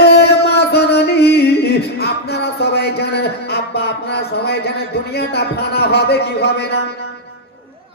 এ মা জননী, আপনারা সবাই জানেন, আব্বা আপনারা সবাই জানেন দুনিয়াটা ফানা হবে কি হবে না?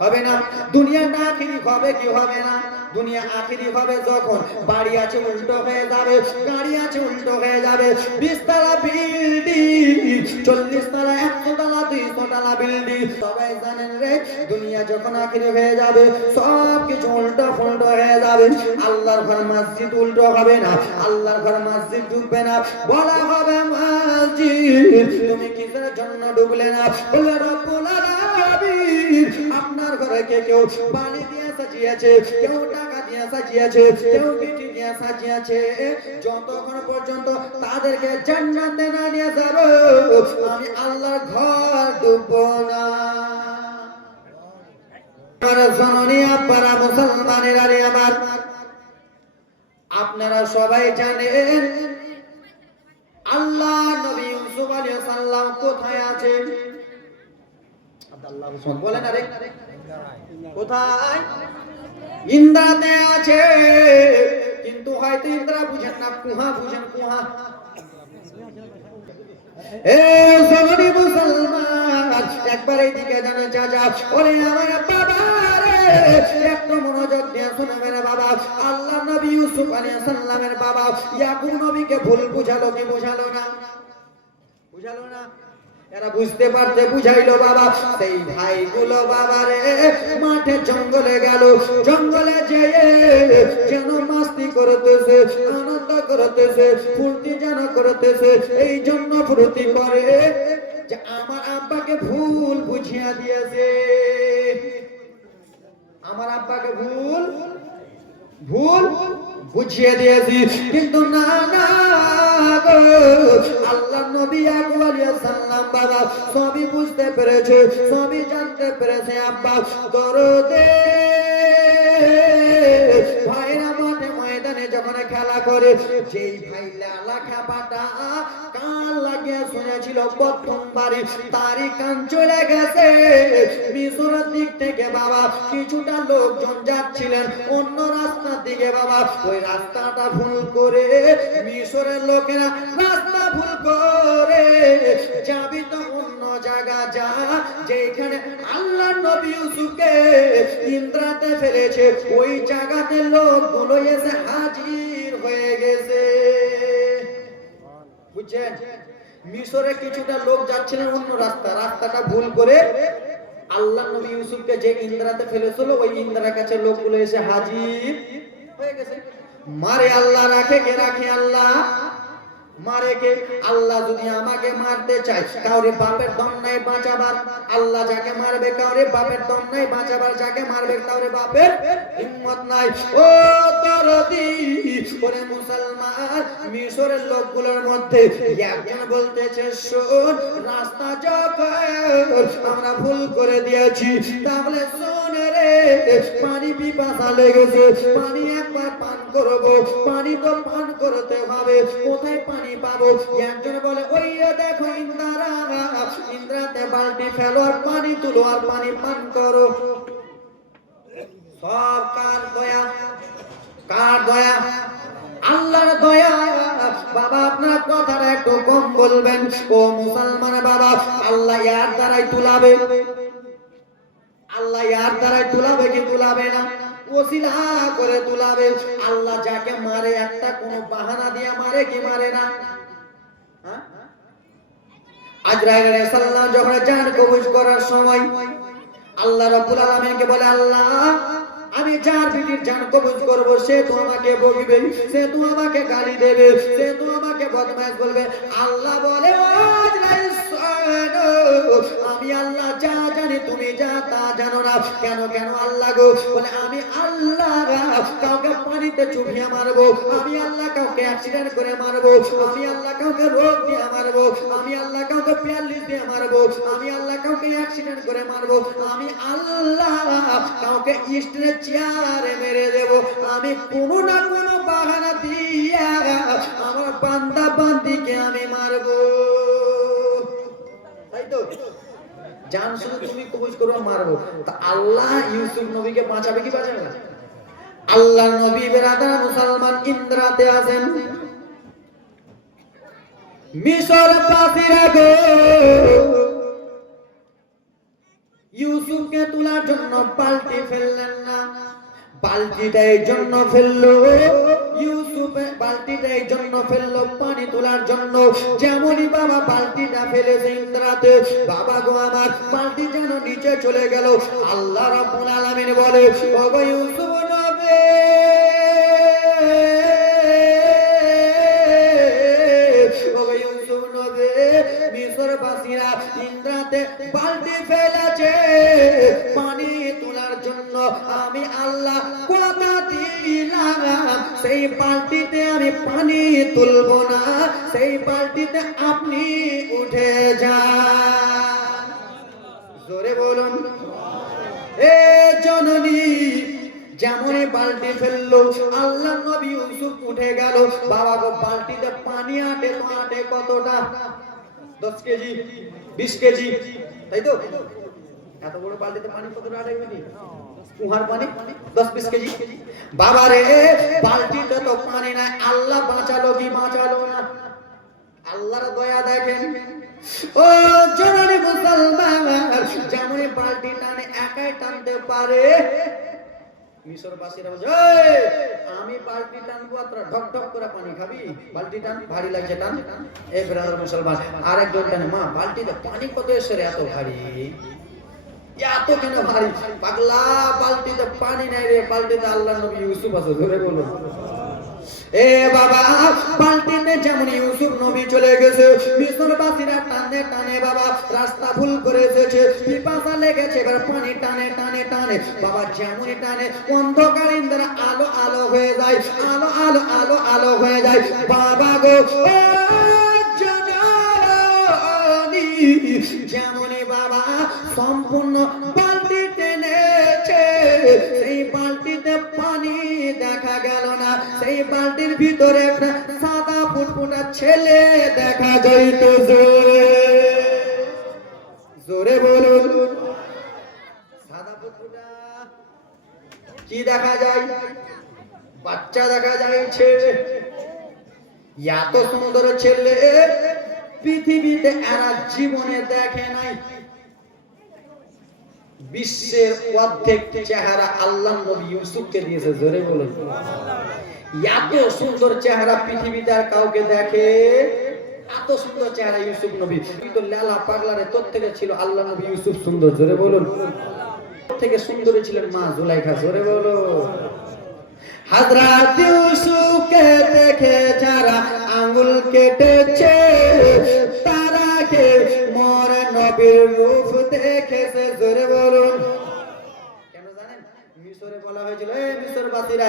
হবে না। দুনিয়াটা আখিরি হবে কি হবে না? দুনিয়া আখিরি হবে যখন বাড়ি আছে উল্টো হয়ে যাবে, গাড়ি আছে উল্টো হয়ে যাবে, 20 তলা বিল্ডিং, 40 তলা, 100 তলা, 200 তলা বিল্ডিং। সবাই জানেন রে, দুনিয়া যখন আখিরি হয়ে যাবে সব কিছু উল্টো ফুল্টো হয়ে যাবে। আল্লাহর ঘর মসজিদ উল্টো হবে না, আল্লাহর ঘর মসজিদ ডুববে না, বলা হবে মসজিদ তুমি কিসের জন্য ডুবলে না? বলে রব্বুল আলামিন আপনার ঘরে কেউ বালি দিয়ে সাজিয়েছে, কেউ টাকা দিয়ে সাজিয়েছে, কেউ বিটি দিয়ে সাজিয়েছে, যতক্ষণ পর্যন্ত তাদেরকে জান্নাতে না নিয়ে যাবো আমি আল্লাহর ঘর ডুববো না। আপনারা মুসলমানেরা রে আমার, আপনারা সবাই জানেন আল্লাহ নবী ইউসুফ আলাইহিস সালাম কোথায় আছেন? আল্লাহ বলেন আরে কোথায়? ইন্দ্রাতে আছে, কিন্তু হয়তো ইন্দ্রা বুঝেন না, কুহা বুঝেন, কুহা। এ জননী মুসলমান, একবার এইদিকে জানে চাচা, ওরে আমার বাবা রে, একটু মনোযোগ দিয়ে শুনবেন বাবা। আল্লাহ নবী ইউসুফ আলাইহিস সালামের বাবা ইয়াকুব নবীকে ভুল বুঝালো কি বুঝালো না? বুঝালো না? এরা বুঝতে পারতে বুঝাইলো বাবা। সেই ভাইগুলো বাবা রে মাঠে জঙ্গলে গেল, জঙ্গলে যেয়ে যেন মাস্তি করতেছে, আনন্দ করতেছে, ফুর্তি যেন করতেছে। এই জন্য ফুর্তি করে যে আমার আব্বাকে ভুল বুঝিয়ে দিয়েছে, আমার আব্বাকে ভুল বুঝিয়ে দিয়েছি। কিন্তু না না গো, আল্লাহ নবী ইয়াকুব আলাইহিস সালাম বাবা সবই বুঝতে পেরেছে, সবই জানতে পেরেছে। আব্বা দরদে ভাইরা মাঠে ময়দানে যখন খেলা করে, যেই ভাই লালা খাপাটা কান লাগিয়ে শুনেছিল প্রথমবারই, তারই কান চলে গেছে মিশরের দিক থেকে বাবা। কিছুটা লোকজন যাচ্ছিলেন অন্য রাস্তার দিকে বাবা, ওই রাস্তাটা ভুল করে মিশরের লোকেরা রাস্তা ভুল করে যাবি তো অন্য জায়গা যা, যেখানে আল্লাহ নবী ইউসুফকে ইন্দ্রাতে ফেলেছে, ওই জায়গাতে লোকগুলো এসে হাজির হয়ে গেছে। বুঝছেন? মিশরে কিছুটা লোক যাচ্ছিলেন অন্য রাস্তাটা ভুল করে আল্লাহ নবী ইউসুফকে যে ইন্দ্রাতে ফেলেছিল, ওই ইন্দ্রার কাছে লোকগুলো এসে হাজির হয়ে গেছে। মারে আল্লাহ, রাখে কে? রাখে আল্লাহ। মারে কে? আল্লাহ যদি আমাকে মারতে চায়, কাউরে বাপের দম নাই বাঁচাবার, আল্লাহ যাকে মারবে কাউরে বাপের দম নাই বাঁচাবার, যাকে মারবে কাউরে বাপের হিম্মত নাই। ও দরদি, ওরে মুসলমান, মিশরের লোকগুলোর মধ্যে একজন বলতেছে, শোন, রাস্তা যখন আমরা ভুল করে দিয়েছি, তাহলে শোন রে, পানি পিপাসা লেগেছে, পানি একবার পান করব, পানি তো পান করতে হবে, কোথায় পানি পাবো? একজন বলে, ওই দেখো ইন্দ্রা, ইন্দ্রাতে বালতি ফেলো আর পানি তুলো আর পানি পান করো। সব কার দয়া? কার দয়া? আল্লাহর দয়া। বাবা আপনার কথাটা একটু কম বলবেন। ও মুসলমান বাবা, আল্লাহ ইয়ার দ্বারাই তুলাবে, আল্লাহ ইয়ার দ্বারাই তুলাবে কি তুলাবে না? ওসিলা করে তুলাবে। আল্লাহ যাকে মারে একটা কোন বাহানা দিয়ে মারে কি মারে না? আজরাইল আলাইহিস সালাম যখন জান কবজ করার সময় আল্লাহ রাব্বুল আলামিনকে বলে, আল্লাহ আমি যার বিটির জান কবজ করব, সে তো আমাকে বকবে, সে তো আমাকে গালি দেবে, সে তো আমাকে বদমাইশ বলবে। আল্লাহ বলে, আজরাইল আমি আল্লাহ যা জানি তুমি যা তা জানো না। কেন কেন আল্লাহ গো? বলে, আমি আল্লাহ কাউকে পানিতে চুবিয়ে মারবো, আমি আল্লাহ কাউকে অ্যাক্সিডেন্ট করে মারবো, আমি আল্লাহ কাউকে রোগ দিয়ে মারবো, আমি আল্লাহ কাউকে প্যারালিস দিয়ে মারবো, আমি আল্লাহ কাউকে অ্যাক্সিডেন্ট করে মারবো, আমি আল্লাহ কাউকে স্ট্রেচ চেয়ারে মেরে দেব। আমি কোনো না কোনো বাহানা দিয়া আমার বান্দা বান্দিকে আমি মারবো। তাই তো? জান শুধু তুমি কবজ করো মারবো। তা আল্লাহ ইউসুফ নবীকে বাঁচাবে কি বাঁচাবে না? আল্লাহ নবী বেরাদার মুসলমান ইন্দ্রাতে আছেন, মিশরবাসীরা গো ইউসুফকে তোলার জন্য বালতি ফেললেন না, বালতিটা এই জন্য ফেললো, ইউসুফ বালতিটা এই জন্য ফেললো পানি তোলার জন্য। যেমনই বাবা বালতিটা ফেলেছে ইন্দ্রাতে, বাবা গো আমার বালতি যেন নিচে চলে গেল। আল্লাহ রাব্বুল আলামিন বলে, ওগো ইউসুফ নবী, ওগো ইউসুফ নবী, মিশরবাসীরা ইন্দ্রাতে বালতি ফেলেছে পানি তোলার জন্য। আমি আল্লাহ কথা দিলাম সেই বালতিতে আমি পানি তুলবো না, সেই বালতিতে আপনি উঠে যান। জোরে বলুন। এ জননী যেমনই বালতি ফেললো আল্লাহ নবী ইউসুফ উঠে গেল। বাবা গো বালতিতে পানি আটে তো আটে কতটা? 10 কেজি 20 কেজি, তাই তো? এত বড় বালতিতে পানি কতটা আটে বুঝি? কুহার পানি 10-20 কেজি। বাবা রে বালতিতে তো পানি নাই, আল্লাহ বাঁচালো কি বাঁচালো না? আল্লাহর দয়া দেখেন। ও জননী মুসলমান, যেমনই বালতি টানে একাই টানতে পারে, মিশরবাসীরা বলে, আমি বালতি টানবো আর তোরা ঢক ঢক করে পানি খাবি? বালতি টান, ভারী লাগছে টান। এই ব্রাদার মুসলমান আরেকজন টানে, মা বালতিতে পানি কত এসে রে এত ভারী, এত কেন ভারী? পাগলা বালতিতে পানি নাই রে, বালতিতে আল্লাহ নবী ইউসুফ আছে। ধরে বলো। এ বাবা বালতিতে যেমন ইউসুফ নবী চলে গেছে, মিশরবাসীরা টানে টানে বাবা রাস্তা ভুল করে এসেছে, পিপাসা লেগেছে, এবার পানি টানে টানে টানে বাবা যেমনই টানে অন্ধকার ইন্দ্র আলো আলো হয়ে যায়, আলো আলো আলো আলো হয়ে যায়। বাবা গো যেমনই বাবা সম্পূর্ণ বালতি টেনেছে, সেই বালতিতে পানি দেখা গেল না, সেই বালতির ভিতরে একটা সাদা ফুটফুটা ছেলে দেখা যাইতেছে। জোরে বলুন। সাদা ফুটফুটা কি দেখা যায়? বাচ্চা দেখা যাচ্ছে। এত সুন্দর ছেলে পৃথিবীতে এরা জীবনে দেখে নাই। বিশ্বের অর্ধেক চেহারা আল্লাহ নবী ইউসুফকে দিয়েছে। জোরে বলুন। এত সুন্দর চেহারা পৃথিবীতে আর কাউকে দেখে? এত সুন্দর চেহারা ইউসুফ নবী। কিন্তু লালা পাগলারে তোর থেকে ছিল আল্লাহ নবী ইউসুফ সুন্দর। জোরে বলুন। তোর থেকে সুন্দরী ছিলেন মা জুলাইখা। জোরে বলো। হযরত ইউসুফকে দেখে যারা আঙ্গুল কেটেছে, তারা কে মোর নবীর রূপ দেখেছে। জোরে বলুন। কেন জানেন? মিশরে বলা হয়েছিল, এই মিশরবাসীরা,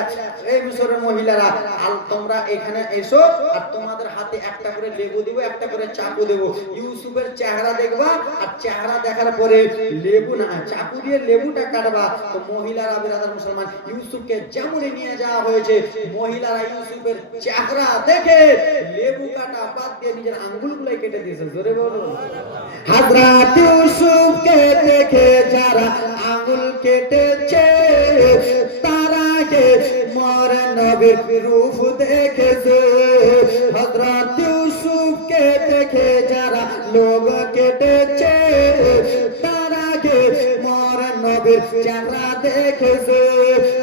এই মিশরের মহিলারা, তোমরা এখানে এসো আর তোমাদের হাতে একটা করে লেবু দেব, একটা করে চাকু দেব। ইউসুফের চেহারা দেখবা আর চেহারা দেখার পরে লেবু না চাকু দিয়ে লেবুটা কাটবা। তো মহিলারা বিরাদার মুসলমান ইউসুফকে যেমনই নিয়ে যাওয়া হয়েছে, মহিলারা ইউসুফের চেহারা দেখে লেবু কাটা বাদ দিয়ে নিজের আঙ্গুলগুলাই কেটে দিয়েছে। জোরে বলো। হযরত ইউসুফকে দেখে যারা আঙ্গুল কেটেছে, তারা কে মোর নবীর রূপ দেখেছে। হযরত ইউসুফকে দেখে যারা লোক কেটেছে, তারা কে মোর নবীর চেহারা দেখেছে।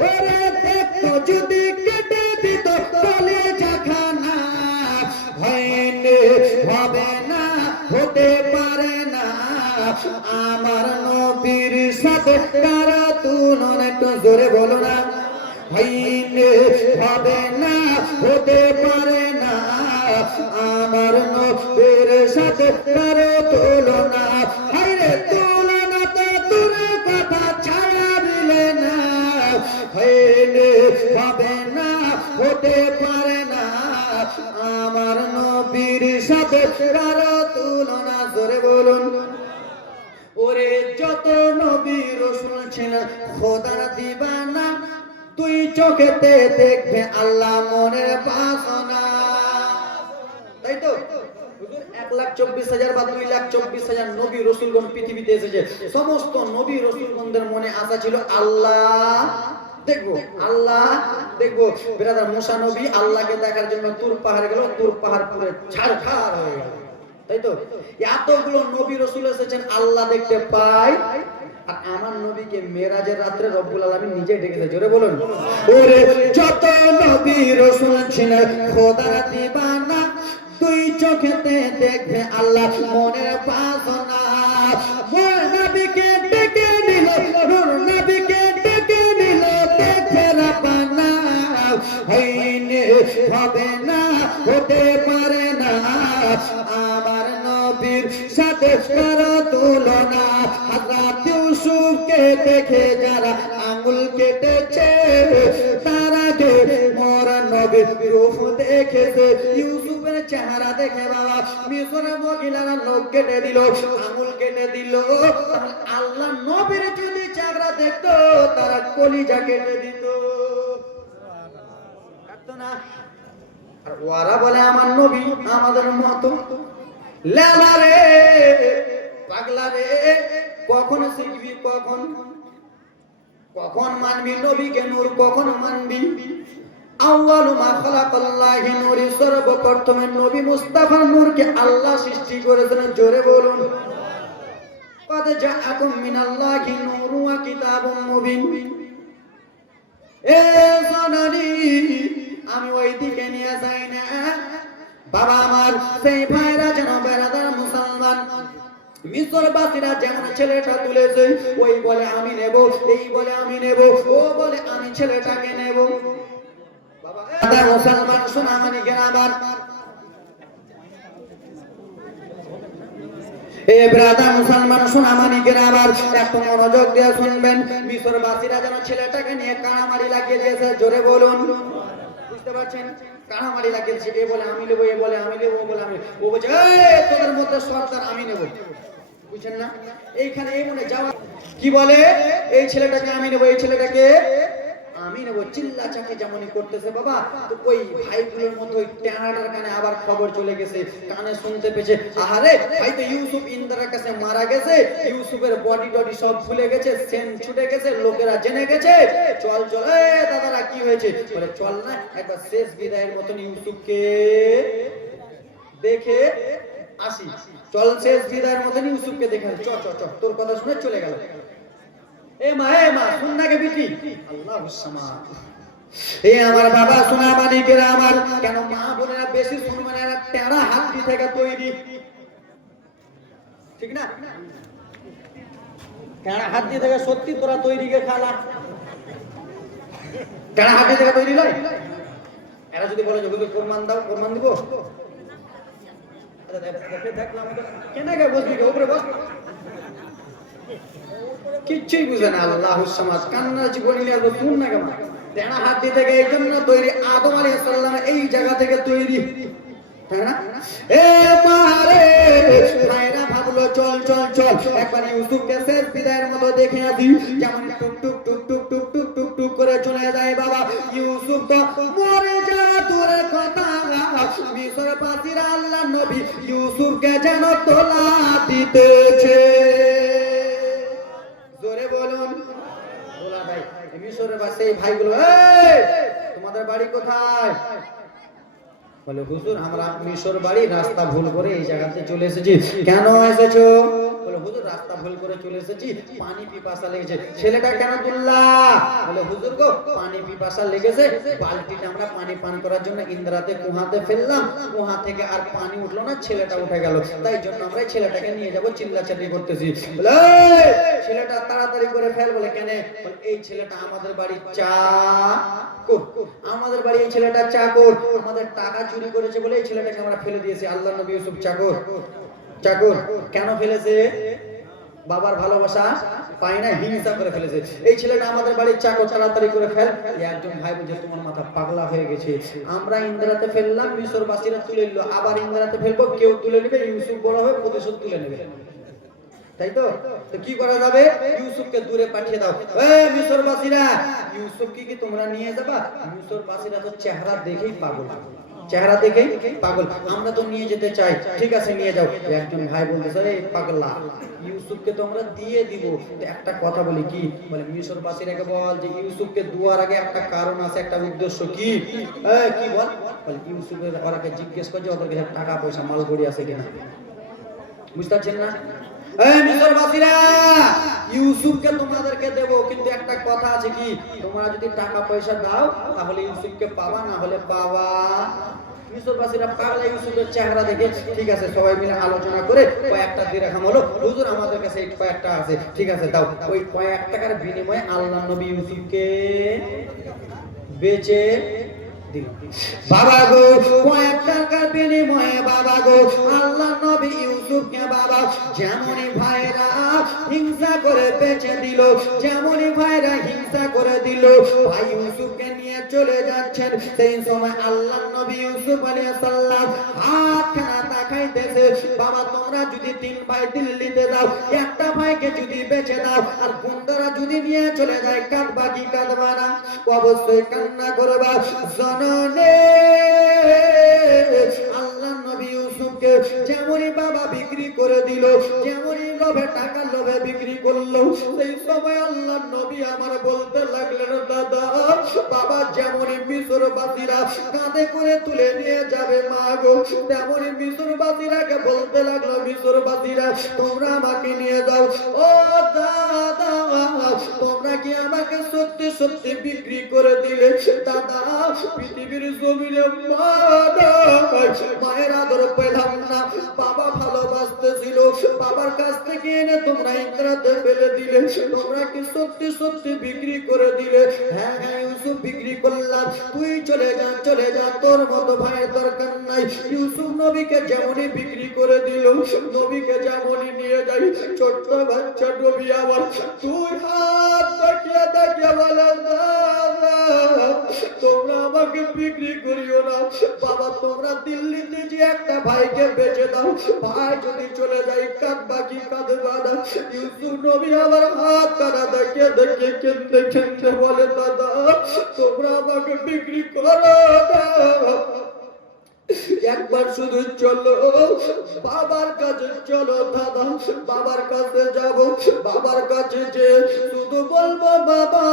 ওরে দেখো যদি কেটে দিত কলিজা খানা, হয়নি হবে না, হতে পারে না আমার নবীর সাথে কারা তুলনা। একটু জোরে বলো না। হয়নি হবে না, হতে পারে না আমার নবীর সাথে কারো তুলনা। হায়রে তুলনা তো তোর কথা ছায়া দিলে না, হয়নি হবে না, হতে পারে না আমার নবীর সাথে কারো তুলনা। জোরে বলুন। ওরে যত নবী রাসূল ছিলেন খোদার দিবানা, তুই চোখেতে দেখবে আল্লাহ মনের বাসনা। তাই তো হুজুর 1,24,000 বা 2,24,000 নবী রাসূলগণ পৃথিবীতে এসেছে। সমস্ত নবী রাসূলগণদের মনে আশা ছিল আল্লাহ দেখবো আল্লাহ, দেখবো ব্রাদার মুসা নবী আল্লাহকে দেখার জন্য তুর পাহাড়ে গেল, তুর পাহাড় পুরো ছাড়খাড় হয়ে গেল, তাই তো? এতগুলো নবী রাসূল এসেছেন আল্লাহ দেখতে পায়, আর আমার নবীকে মেরাজের রাতে রব্বুল আলামিন নিজে ডেকেছে। জোরে বলুন, ওরে যত নবী রাসূল ছিলেন খোদার দিবানা, তুই চোখেতে দেখবে আল্লাহ মনের বাসনা। মোর নবীকে ডেকে নিল, নূর নবীকে ডেকে নিল, দেখবে রাব্বানা হইনে হবে না, হতে পারে না আমার নবীর সাথে কারো তুলনা। হযরত ইউসুফকে দেখে যারা আঙ্গুল কেটেছে, তারা যে মোর নবীর রূপ দেখেছে। ইউসুফের চেহারা দেখে বাবা মিশরের মহিলারা লোক কেটে দিল, আঙ্গুল কেটে দিল। আল্লাহ নবীর যদি চেহারা দেখতো তারা কলিজা কেটে দিত, কাটতো না। আর ওরা বলে আমার নবী আমাদের মতো। লেলা রে পাগলা রে, কখন শিখবি, কখন কখন মানবি নবীকে নূর, কখন মানবি? আউয়ালু মা খালাকাল্লাহু নূর, সর্বপ্রথমে নবী মুস্তাফা নূরকে আল্লাহ সৃষ্টি করেছেন। জোরে বলুন, কদ জাআকুম মিনাল্লাহি নূরুন ওয়া কিতাবুম মুবিন। এ জননী আমি ওই দিকে নিয়ে যাই না বাবা আমার, সেই ভাইরা যেন বেরাদার মুসলমান মিশরবাসীরা যেমন ছেলেটা তুলেছে, ওই বলে আমি নেব, এই বলে আমি নেব, ও বলে আমি ছেলেটাকে নেব। বাবা মুসলমান শোনা মানে গ্রামার, এ ব্রাদার মুসলমান শোনা মানে গ্রামার, একটু মনোযোগ দিয়ে শুনবেন। মিশরবাসীরা যেন ছেলেটাকে নিয়ে কাড়ামারি লাগিয়ে দিয়েছে। জোরে বলুন, বুঝতে পারছেন? কাড়ামারি লাগিয়ে দিয়েছে। এ বলে আমি নেব, এ বলে আমি নেব, ও বলে আমি, ও বলছে এই তোদের মধ্যে সর্দার আমি নেব। বুঝছেন না? এইখানে এই মনে যাওয়া কি বলে, এই ছেলেটাকে আমি নেব, এই ছেলেটাকে আমি নেব, চিল্লা চাকি যেমনই করতেছে বাবা। তো ওই ভাইগুলোর মধ্যে ওই টেনাটার কানে আবার খবর চলে গেছে, কানে শুনতে পেয়েছে, আহারে ভাই তো ইউসুফ ইন্দ্রার কাছে মারা গেছে, ইউসুফের বডি টডি সব ভুলে গেছে, সেন ছুটে গেছে, লোকেরা জেনে গেছে। চল চল, এ দাদারা কি হয়েছে? বলে চল না একবার শেষ বিদায়ের মতন ইউসুফকে দেখে আসি। চল শেষ বিদায়ের মতন ইউসুফকে দেখে আসি। চ চ চ, তোর কথা শুনে চলে গেল। এ মা শুন না গে বিটি, আল্লাহুস সামাদ। এ আমার বাবা শোনা মানিকেরা আমার, কেন মা বোনেরা বেশি শুনবে না? এরা টেরা হাড্ডি থেকে তৈরি, ঠিক না? টেরা হাড্ডি থেকে সত্যি তোরা তৈরি কে খালা, টেরা হাড্ডি থেকে তৈরি নয়। এরা যদি বলে যে প্রমাণ দাও, প্রমাণ দিব। দেখলাম কেন গে বসবি, উপরে বস, কিচ্ছুই বুঝে না। আল্লাহুস সামাদ, কান্না জীবনী নিয়ে আসবো শুন না কেমন। তেনা হাড্ডি থেকে এই জন্য তৈরি, আদম আলাইহিস সালাম এই জায়গা থেকে তৈরি, তাই না? এ মারে ভাইরা ভাবলো চল চল চল একবার ইউসুফকে শেষ বিদায়ের মতো দেখে আসি। যেমন টুক টুক টুক টুক টুক টুক টুক টুক করে চলে যায় বাবা। ইউসুফ তো মরে যাওয়া দূরের কথা, মিশরবাসীরা আল্লাহ নবী ইউসুফকে যেন তোলা দিতেছে। জোরে বলুন, বলা ভাই মিশরের বাসে ভাইগুলো, তোমাদের বাড়ি কোথায়? বলে হুজুর আমরা মিশর বাড়ি, রাস্তা ভুল করে এই জায়গাতে চলে এসেছি। কেন এসেছো? বলে হুজুর রাস্তা ভুল করে চলে এসেছি, পানি পিপাসা লেগেছে। ছেলেটা কেন তুললা? বলে হুজুর গো পানি পিপাসা লেগেছে, বালতিটা আমরা পানি পান করার জন্য ইন্দ্রাতে কুহাতে ফেললাম, কুহা থেকে আর পানি উঠলো না, ছেলেটা উঠে গেল, তাই জন্য আমরা ছেলেটাকে নিয়ে যাব, চিল্লাচাল্লি করতেছি। বলে ছেলেটা তাড়াতাড়ি করে ফেল। বলে কেন? বলে এই ছেলেটা আমাদের বাড়ির চাকর, আমাদের বাড়ি এই ছেলেটা চাকর, আমাদের টাকা চুরি করেছে বলে এই ছেলেটাকে আমরা ফেলে দিয়েছি। আল্লাহ নবী ইউসুফ চাকর, চাকর কেন ফেলেছে? বাবার ভালোবাসা পায় না, হিংসা করে ফেলেছে। এই ছেলেটা আমাদের বাড়ির চাকর, তাড়াতাড়ি করে ফেল। একজন ভাই বলছে তোমার মাথা পাগলা হয়ে গেছে, আমরা ইন্দ্রাতে ফেললাম, মিশরবাসীরা তুলে নিল, আবার ইন্দ্রাতে ফেলবো, কেউ তুলে নেবে, ইউসুফ বড় হবে, প্রতিশোধ তুলে নেবে, তাই তো? তো কি করা যাবে? ইউসুফকে দূরে পাঠিয়ে দাও। এই মিশরবাসীরা, ইউসুফকে কি তোমরা নিয়ে যাবা? মিশরবাসীরা তো চেহারা দেখেই পাগল, চেহারা দেখে পাগল। আমরা তো নিয়ে যেতে চাই, ঠিক আছে নিয়ে যাও। একজন ভাই বলতেছে এই পাগলা ইউসুফকে তো আমরা দিয়ে দিব। একটা কথা বলি কি বলে মিশরবাসীরাকে বল যে ইউসুফকে দুয়ার আগে একটা কারণ আছে, একটা উদ্দেশ্য কি কি বল বলে ইউসুফের ওরাকে জিজ্ঞেস করছে ওদের কাছে টাকা পয়সা মাল গড়ি আছে কিনা। বুঝতে পারছেন না? এই মিশরবাসীরা ইউসুফকে তোমাদেরকে দেব, কিন্তু একটা কথা আছে কি তোমরা যদি টাকা পয়সা দাও তাহলে ইউসুফকে পাবা, না হলে পাবা। মিশরবাসীরা পাগলা ইউসুফের চেহারা দেখে ঠিক আছে সবাই মিলে আলোচনা করে কয়েকটা দিরহাম হলো, হুজুর আমাদের কাছে এই কয়েকটা আছে, ঠিক আছে দাও। ওই কয়েক টাকার বিনিময়ে আল্লাহর নবী ইউসুফকে বেচে দিল। বাবা গো কয়েক টাকার বিনিময়ে বাবা গো আল্লাহর নবী ইউসুফকে বাবা যেমনই ভাইরা হিংসা করে বেচে দিল, যেমনই ভাইরা হিংসা করে দিল, ভাই ইউসুফকে নিয়ে চলে যাচ্ছেন। সেই সময় আল্লাহর নবী ইউসুফ আলাইহিস সালাম হাতখানা তাকাইতেছে, বাবা তোমরা যদি তিন ভাই দিল্লিতে যাও, একটা ভাইকে যদি বেচে দাও আর গুন্ডারা যদি নিয়ে চলে যায়, কাঁদবা কি কাঁদবা না? অবশ্যই কান্না করবা। জননে আল্লাহর নবী ইউসুফকে যেমনই বাবা বিক্রি করে দিল, যেমনই লোভে টাকা লোভে বিক্রি করলো, সেই সময় আল্লাহর নবী আমার বলতে লাগলেন দাদা বাবা যেমনই মিশরবাসীরা কাঁধে করে তুলে নিয়ে যাবে মা গো, তেমনই মিশরবাসীরাকে বলতে লাগলো মিশরবাসীরা তোমরা আমাকে নিয়ে যাও। ও দাদা তোমরা কি আমাকে সত্যি সত্যি বিক্রি করে দিলে? দাদা পৃথিবীর জমিনে মায়ের আদর পেলাম না, বাবা ভালোবাসতেছিল, বাবার কাছ থেকে এনে তোমরা ইন্দ্রাতে ফেলে দিলে, তোমরা কি সত্যি সত্যি বিক্রি করে দিলে? হ্যাঁ হ্যাঁ ইউসুফ বিক্রি করলাম, তুই চলে যা তোর মতো ভাইয়ের দরকার নাই। ইউসুফ নবীকে যেমনই বিক্রি করে দিল, নবীকে যেমনই নিয়ে যাই, ছোট্ট বাচ্চা নবী আবার তুই হাত দেখিয়ে দেখিয়ে বলে তোমরা আমাকে বিক্রি করিও না বাবা, তোমরা দিল্লিতে যে একটা ভাইকে বেচে দাও, ভাই যদি চলে যায় কাঁদবা কি কাঁদবা না? ইউসুফ নবী আবার হাত কাটা দেখিয়ে দেখিয়ে কেঁদতে কেঁদতে বলে দাদা তোমরা আমাকে বিক্রি করো না, একবার শুধু চলো বাবার কাছে, চলো দাদা বাবার কাছে যাব, বাবার কাছে যে শুধু বলবো বাবা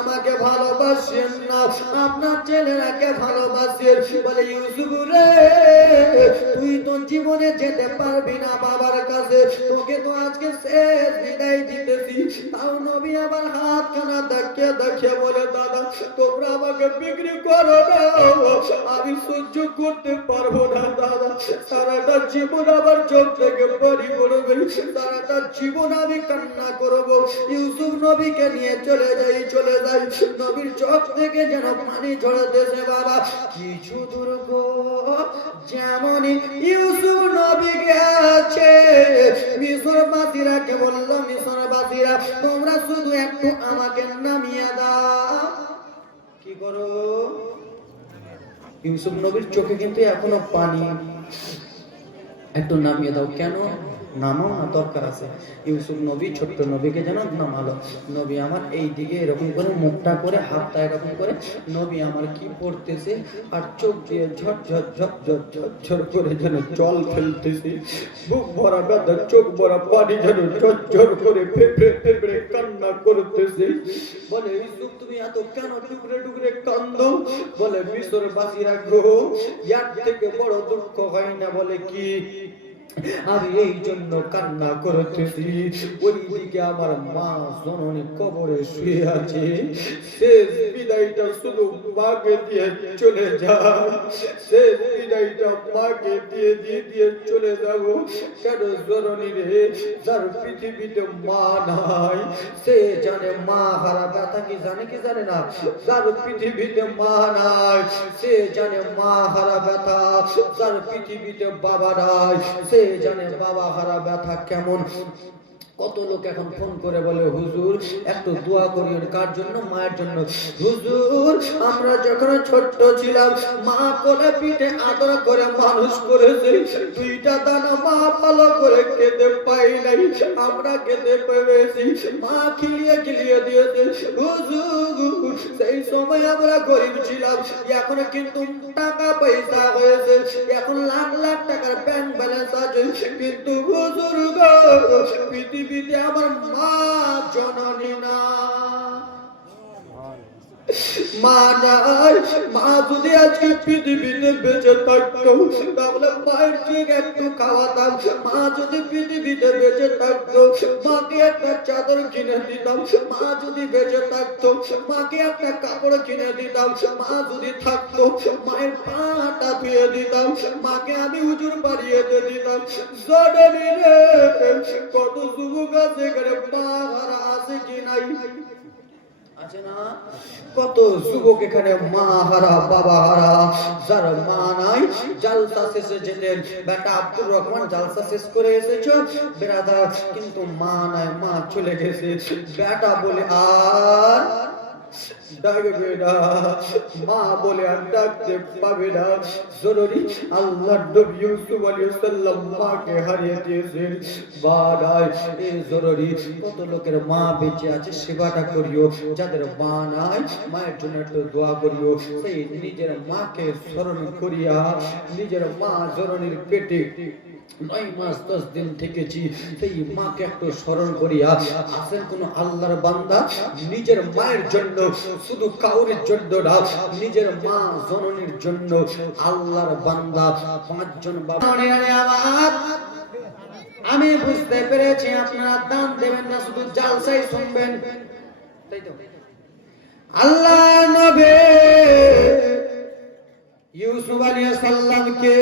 আমাকে ভালোবাসেন না, আপনার ছেলেরাকে ভালোবাসেন। বলে ইউসুফ রে তুই তো জীবনে যেতে পারবি না বাবার কাছে, তোকে তো আজকে শেষ বিদায় দিতেছি। তাও নবী আবার হাত খানা দেখিয়ে দেখিয়ে বলে দাদা তোমরা আমাকে বিক্রি করো না, আমি সহ্য করতে পারবো না দাদা, সারাটা জীবন আমার চোখ থেকে পানি পড়বে, সারাটা জীবন আমি কান্না করবো। ইউসুফ নবীকে নিয়ে চলে যাই, নবীর চোখ থেকে যেন পানি ঝরতেছে বাবা। কিছু দূর গো যেমনই ইউসুফ নবী গেছে, মিশরবাসীরাকে বলল মিশরবাসীরা তোমরা শুধু একটু আমাকে নামিয়ে দাও। কি করো? ইউসুফ নবীর চোখে কিন্তু এখনো পানি, একটু নামিয়ে দাও। কেন? নামাও না, দরকার আছে। ইউসুফ নবী ছোট্ট নবীকে যেন নামালো। নবী আমার এই দিকে এরকম করে মুখটা করে হাতটা এরকম করে নবী আমার কি পড়তেছে আর চোখ দিয়ে ঝরঝর ঝরঝর ঝরঝর করে যেন জল ফেলতেছে, বুক ভরা ব্যথা, চোখ ভরা পানি যেন ঝরঝর করে ফেফড়ে ফেফড়ে কান্না করতেছে। বলে ইউসুফ তুমি এত কেন টুকরে টুকরে কান্দো? বলে মিশরবাসীরা গো এর থেকে বড় দুঃখ হয় না। বলে কি? আমি এই জন্য কান্না করতেছি, ওইদিকে আমার মা জননী কবরে শুয়ে আছে, শেষ বিদায়টা শুধু মাকে দিয়ে চলে যায়, শেষ বিদায়টা মাকে দিয়ে চলে যাব। কেন জননী রে, যার পৃথিবীতে মা নাই সে জানে মা হারা ব্যথা কি জানে কি জানে না? যার পৃথিবীতে মা নাই সে জানে মা হারা ব্যথা, যার পৃথিবীতে বাবা নাই সে জানে বাবা হারা ব্যথা কেমন। কত লোক এখন ফোন করে বলে হুজুর একটু দোয়া করিয়েন, কার জন্য? মায়ের জন্য। হুজুর আমরা যখন ছোট্ট ছিলাম মা কোলে পিঠে আদর করে মানুষ করেছে, দুইটা দানা মা ভালো করে খেতে পাই নাই, আমরা খেতে পেয়েছি, মা খিলিয়ে খিলিয়ে দিয়েছে। হুজুর সেই সময় আমরা গরিব ছিলাম, এখন কিন্তু টাকা পয়সা হয়েছে, এখন লাখ লাখ টাকার ব্যাংক ব্যালেন্স আছে, কিন্তু হুজুর গো পৃথিবীতে আমার মা জননী না, মা নাই। মা যদি আজকে পৃথিবীতে বেঁচে থাকতো তাহলে মায়ের ঠিক একটু খাওয়াতাম, মা যদি পৃথিবীতে বেঁচে থাকতো মাকে একটা চাদর কিনে দিতাম, মা যদি বেঁচে থাকতো মাকে একটা কাপড় কিনে দিতাম, মা যদি থাকতো মায়ের পাটা ধুয়ে দিতাম, মাকে আমি হুজুর বাড়িয়ে দিতাম। জননী রে, কত যুবক আছে এখানে মা হারা আছে কি নাই? আছে না? কত যুবক এখানে মা হারা বাবা হারা, যার মা নাই। জালসা শেষে যেতেন বেটা আব্দুর রহমান, জালসা শেষ করে এসেছো বেরাদার, কিন্তু মা নাই, মা চলে গেছে। বেটা বলে আর ডাকবে না, মা বলে আর ডাকতে পাবে না। জরুরি আল্লাহর নবী ইউসুফ আলাইহিস সালাম মাকে হারিয়ে দিয়েছেন, মা নাই। এই জরুরি কত লোকের মা বেঁচে আছে, সেবাটা করিও। যাদের মা নাই মায়ের জন্য একটু দোয়া করিও। সেই নিজের মাকে স্মরণ করিয়া, নিজের মা জরুরির পেটে 9 মাস 10 দিন থেকেছি, সেই মাকে একটু স্মরণ করিয়া আসেন। কোন আল্লাহর বান্দা নিজের মায়ের জন্য, শুধু কাউরের জন্য না, নিজের মা জননীর জন্য আল্লাহর বান্দা 5 জন বাবা। আমি বুঝতে পেরেছি আপনারা দান দেবেন না, শুধু জালসাই শুনবেন, তাই তো? আল্লাহ নবী ইউসুফ আলাইহিস সালামকে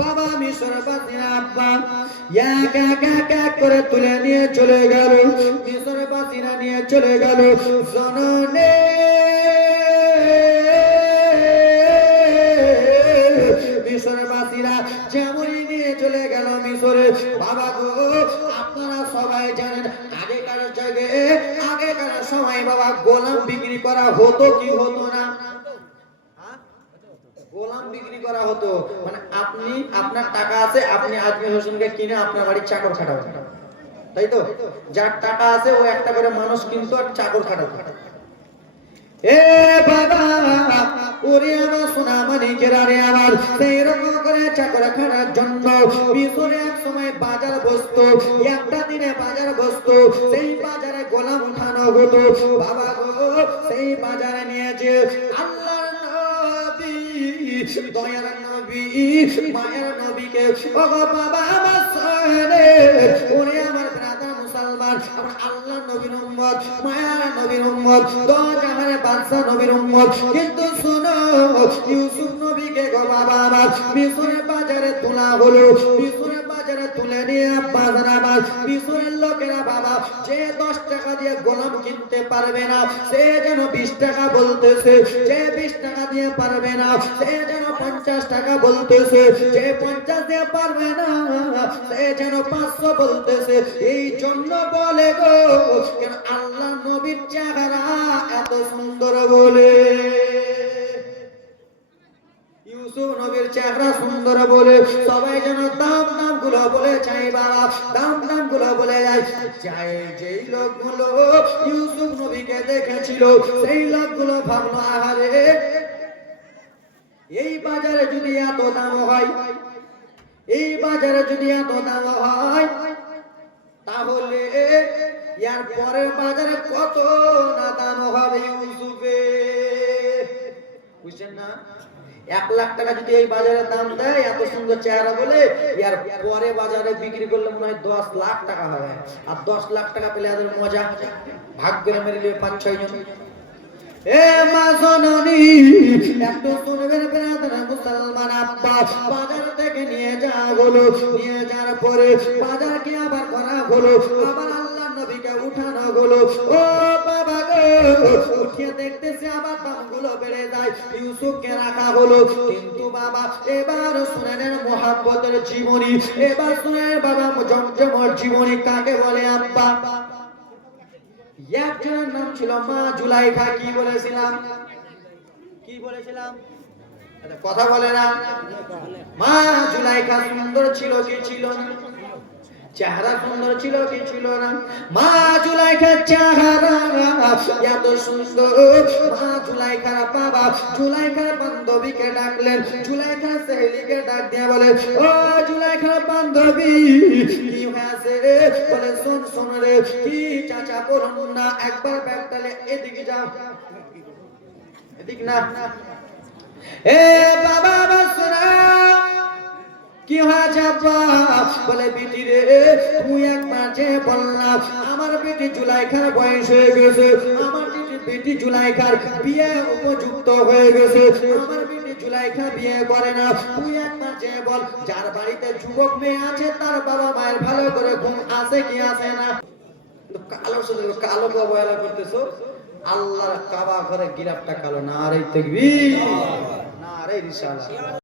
বাবা মিশর বাসিরা আব্বা একা করে তুলে নিয়ে চলে গেল, মিশর বাসিরা নিয়ে চলে গেল। জননী মিশর বাসিরা যেমনই নিয়ে চলে গেল মিশরে, বাবা গো আপনারা সবাই জানেন আগেকার জায়গায় আগেকার সময় বাবা গোলাম বিক্রি করা হতো কি হতো না? গোলাম বিক্রি করা হতো, মানে আপনি আপনার টাকা আছে, আপনি আজমির হোসেনকে কিনে আপনার বাড়ির চাকর খাটাবেন, তাই তো? যার টাকা আছে ও একটা করে মানুষ কিন্তু আর চাকর খাটাবে। এ বাবা ওরে আমার সোনা মানিকেরা রে আমার, সেই রকম করে চাকর খাটার জন্য মিশরে এক সময় বাজার বসতো, একটা দিনে বাজার বসতো, সেই বাজারে গোলাম উঠানো হতো। বাবা গো সেই বাজারে নিয়েছে আল্লাহর নবী, দয়ার নবী, মায়ের নবীকে। ও বাবা আমার সোনে, ওরে আমার ব্রাদার মুসলমান, আমার আল্লাহর নবীর উম্মত, মায়ের নবীর উম্মত, দো জাহানের বাদশা নবীর উম্মত। কিন্তু শুনো ইউসুফ নবীকে গো বাবা আমার মিশরের বাজারে তোলা হলো, মিশরের বাজারে তুলে নিয়ে বাজার আমার মিশরের লোকেরা বাবা যে 10 টাকা দিয়ে গোলাম কিনতে পারবে না সে যেন 20 টাকা বলতেছে, যে 20 টাকা দিয়ে পারবে না সে যেন 50 টাকা বলতেছে, যে 50 দিয়ে পারবে না সে যেন 500 বলতেছে। এই জন্য বলে গো কেন আল্লাহ নবীর চেহারা এত সুন্দর বলে, ইউসুফ নবীর চেহারা সুন্দর বলে সবাই যেন দাম দাম গুলো বলে চাই বাবা, দাম দাম গুলো বলে যায়। যেই লোকগুলো ইউসুফ নবীকে দেখেছিল সেই লোকগুলো ভাবলো আহারে এই বাজারে যদি এত দাম হয়, এই বাজারে যদি এত দাম হয় তাহলে এর পরের বাজারে কত না দাম হবে ইউসুফে, বুঝছেন না? 1 লাখ টাকা যদি এই বাজারে দাম দেয় এত সুন্দর চেহারা বলে, এর পরে বাজারে বিক্রি করলে মনে হয় 10 লাখ টাকা হবে। আর 10 লাখ টাকা পেলে এদের মজা, ভাগ করে মেরে নিয়ে 5-6 জন। এ মা জননী একটু শুনবেন ব্রাদার মুসলমান আব্বা, বাজার থেকে নিয়ে যাওয়া হলো, নিয়ে যাওয়ার পরে বাজার কি আবার করা হলো, আবার আল্লাহর নবীকে উঠানো হলো। ও বাবা গো উঠিয়ে দেখতেছে আবার দামগুলো বেড়ে যায়। ইউসুফকে রাখা হলো, কিন্তু বাবা এবার শুনেন মোহাম্মদের জীবনী, এবার শুনেন বাবা জমজমের জীবনী কাকে বলে আব্বা। একজনের নাম ছিল মা জুলাইখা। কি বলেছিলাম? কি বলেছিলাম? কথা বলে না। মা জুলাইখা সুন্দর ছিল কি ছিল না? চেহারা সুন্দর ছিল কি ছিল না? মা জুলাইখার চেহারা এত সুন্দর, মা জুলাইখার বাবা জুলাইখার বান্ধবীকে ডাকলেন, জুলাইখার সহেলিকে ডাক দিয়ে বলে, ও জুলাইখার বান্ধবী কি হয়েছে? বলে শোন শোন রে, কি চাচা বলুন না, একবার ব্যাগটালে এদিকে যাও, এদিক না। এ বাবা বাসরা কি হয়েছে আব্বা? বলে বিটি রে, তুই একবার যে বললাম আমার বেটি জুলাইখার বয়স হয়ে গেছে, আমার বেটি জুলাইখার বিয়ে উপযুক্ত হয়ে গেছে, আমার বেটি জুলাইখা বিয়ে করে না। তুই একবার যে বল, যার বাড়িতে যুবক মেয়ে আছে তার বাবা মায়ের ভালো করে ঘুম আছে কি আছে না? কালো শুধু কালো অবহেলা করতেছো। আল্লাহর কাবা ঘরে গিরাফটা কালো। নারে তাকবীর, নারে রিসালাত।